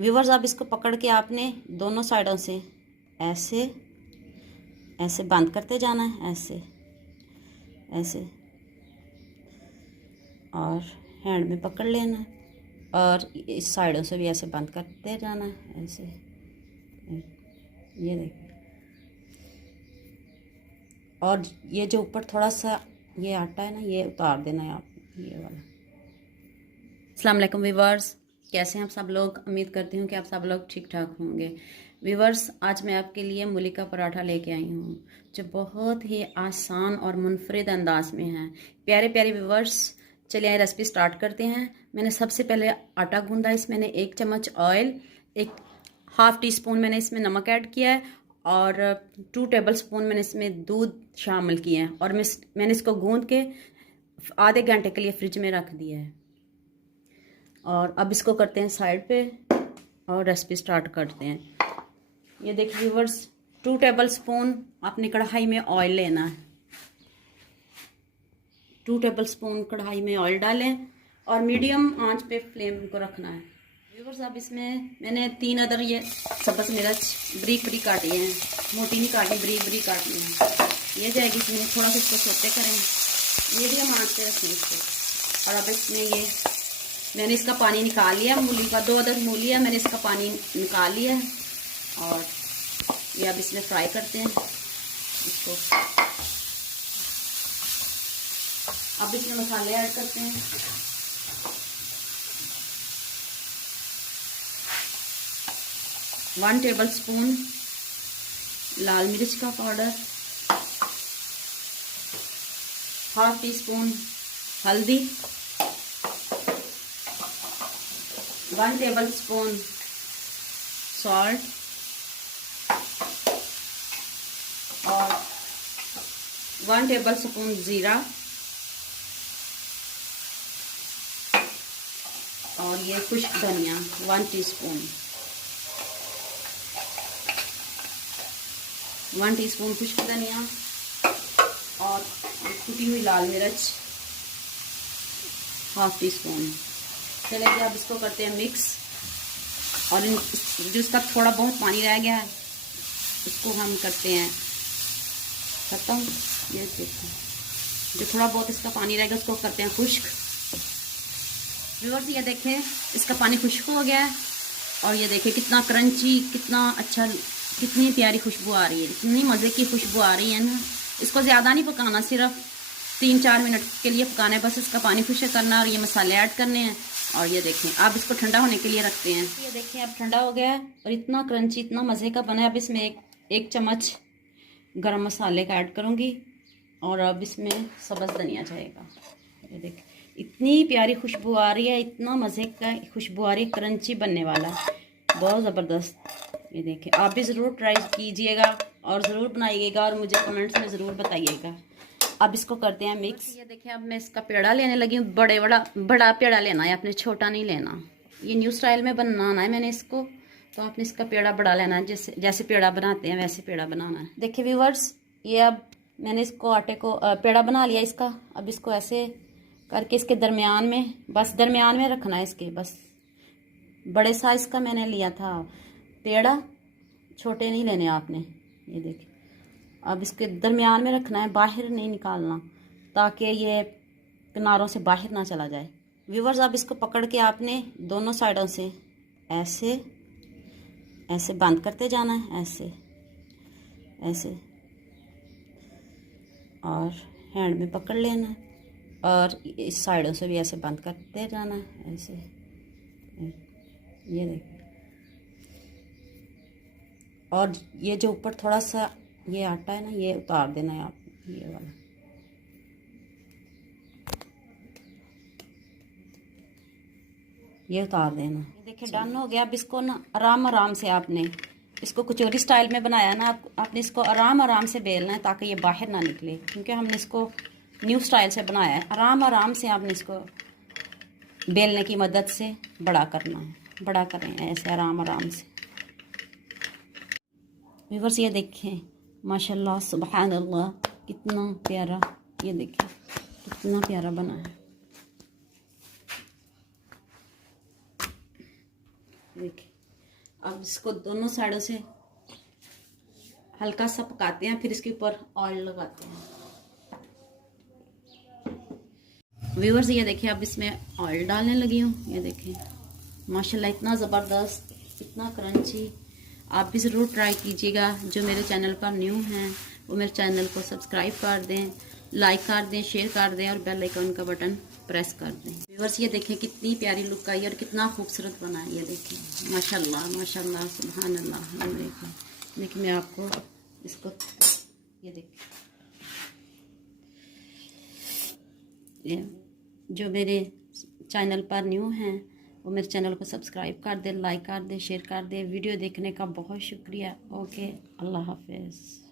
Viewers, अब इसको पकड़ के आपने दोनों साइडों से ऐसे ऐसे बंद करते जाना है, ऐसे ऐसे, और हैंड में पकड़ लेना है और इस साइडों से भी ऐसे बंद करते जाना है, ऐसे। ये देखिए, और ये जो ऊपर थोड़ा सा ये आटा है ना, ये उतार देना है आप, ये वाला। अस्सलाम वालेकुम व्यूवर्स, कैसे हैं आप सब लोग। उम्मीद करती हूँ कि आप सब लोग ठीक ठाक होंगे। व्यूवर्स, आज मैं आपके लिए मूली का पराठा लेके आई हूँ जो बहुत ही आसान और मुनफरिद अंदाज में है। प्यारे प्यारे व्यूवर्स, चलिए रेसिपी स्टार्ट करते हैं। मैंने सबसे पहले आटा गूंदा, इसमें मैंने 1 चम्मच ऑयल, 1/2 टीस्पून मैंने इसमें नमक ऐड किया है और 2 टेबलस्पून मैंने इसमें दूध शामिल किया है और मैंने इसको गूंद के आधे घंटे के लिए फ्रिज में रख दिया है। और अब इसको करते हैं साइड पे और रेसिपी स्टार्ट करते हैं। ये देखिए व्यूवर्स, 2 टेबलस्पून आपने कढ़ाई में ऑयल लेना है। 2 टेबलस्पून कढ़ाई में ऑयल डालें और मीडियम आंच पे फ्लेम को रखना है। व्यूवर्स, अब इसमें मैंने 3 अदर ये सब्ज़ मिर्च बरीक बरीक काटी हैं, मोटी नहीं काटी, बरीक बरीक काटी हैं। ये जाएगी इसमें, थोड़ा सा इसको सोते करें, मीडियम आंच पे रखें इसको। और अब इसमें ये मैंने इसका पानी निकाल लिया, मूली का 2 अदर मूली है, मैंने इसका पानी निकाल लिया है और ये अब इसमें फ्राई करते हैं इसको। अब इसमें मसाले ऐड करते हैं। वन टेबलस्पून लाल मिर्च का पाउडर, 1/2 टीस्पून हल्दी, 1 टेबलस्पून सॉल्ट और 1 टेबलस्पून जीरा और ये खुश्क धनिया 1 टीस्पून, 1 टीस्पून खुश्क धनिया और कुटी हुई लाल मिर्च 1/2 टीस्पून। चलिए अब इसको करते हैं मिक्स और जो इसका थोड़ा बहुत पानी रह गया है इसको हम करते हैं खत्म। ये देखो, जो थोड़ा बहुत इसका पानी रहेगा उसको करते हैं खुश्क। व्यूअर्स, ये देखें इसका पानी खुश्क हो गया है और ये देखें कितना क्रंची, कितना अच्छा, कितनी प्यारी खुशबू आ रही है, इतनी मज़े की खुशबू आ रही है ना। इसको ज़्यादा नहीं पकाना, सिर्फ 3-4 मिनट के लिए पकाना है, बस इसका पानी खुश्क करना और ये मसाले ऐड करने हैं। और ये देखें, अब इसको ठंडा होने के लिए रखते हैं। ये देखें अब ठंडा हो गया है और इतना क्रंची, इतना मज़े का बना है। अब इसमें एक चम्मच गरम मसाले का ऐड करूँगी और अब इसमें सब्ज़ धनिया जाएगा। ये देखें इतनी प्यारी खुशबू आ रही है, इतना मज़े का खुशबू आ रही है, क्रंची बनने वाला है, बहुत ज़बरदस्त। ये देखें, आप भी ज़रूर ट्राई कीजिएगा और ज़रूर बनाइएगा और मुझे कमेंट्स में ज़रूर बताइएगा। अब इसको करते हैं मिक्स। ये देखिए, अब मैं इसका पेड़ा लेने लगी हूँ। बड़ा पेड़ा लेना है आपने, छोटा नहीं लेना। ये न्यू स्टाइल में बनाना है मैंने इसको, तो आपने इसका पेड़ा बड़ा लेना है, जैसे पेड़ा बनाते हैं वैसे पेड़ा बनाना है। देखिए व्यूवर्स, ये अब मैंने इसको आटे को पेड़ा बना लिया इसका। अब इसको ऐसे करके इसके दरमियान में, बस दरमियान में रखना है इसके, बस बड़े साइज़ का मैंने लिया था पेड़ा, छोटे नहीं लेने आपने। ये देखिए, अब इसके दरमियान में रखना है, बाहर नहीं निकालना, ताकि ये किनारों से बाहर ना चला जाए। व्यूवर्स, अब इसको पकड़ के आपने दोनों साइडों से ऐसे ऐसे बंद करते जाना है, ऐसे ऐसे, और हैंड में पकड़ लेना है और इस साइडों से भी ऐसे बंद करते जाना है, ऐसे। ये देखिए, और ये जो ऊपर थोड़ा सा ये आटा है ना, ये उतार देना है आप, ये वाला। ये उतार देना। ये देखिए डन हो गया। अब इसको ना आराम से आपने इसको कचौरी स्टाइल में बनाया ना, आपने इसको आराम से बेलना है ताकि ये बाहर ना निकले, क्योंकि हमने इसको न्यू स्टाइल से बनाया है। आराम से आपने इसको बेलने की मदद से बड़ा करना है, बड़ा करें ऐसे आराम से। व्यूअर्स, ये देखें माशाल्लाह सुभान अल्लाह, कितना प्यारा, ये देखिए कितना प्यारा बना है। देखिए अब इसको दोनों साइडों से हल्का सा पकाते हैं, फिर इसके ऊपर ऑयल लगाते हैं। व्यूअर्स ये देखिए, अब इसमें ऑयल डालने लगी हूँ। ये देखिए माशाल्लाह इतना ज़बरदस्त, इतना क्रंची। आप भी ज़रूर ट्राई कीजिएगा। जो मेरे चैनल पर न्यू हैं वो मेरे चैनल को सब्सक्राइब कर दें, लाइक कर दें, शेयर कर दें और बेल आइकन का बटन प्रेस कर दें। व्यूअर्स ये देखें कितनी प्यारी लुक आई और कितना खूबसूरत बना है। ये देखें माशाल्लाह माशाल्लाह सुभान अल्लाह। ये देखिए मैं आपको इसको ये देखिए, ये जो मेरे चैनल पर न्यू हैं वो मेरे चैनल को सब्सक्राइब कर दें, लाइक कर दें, शेयर कर दें। वीडियो देखने का बहुत शुक्रिया। ओके, अल्लाह हाफिज़।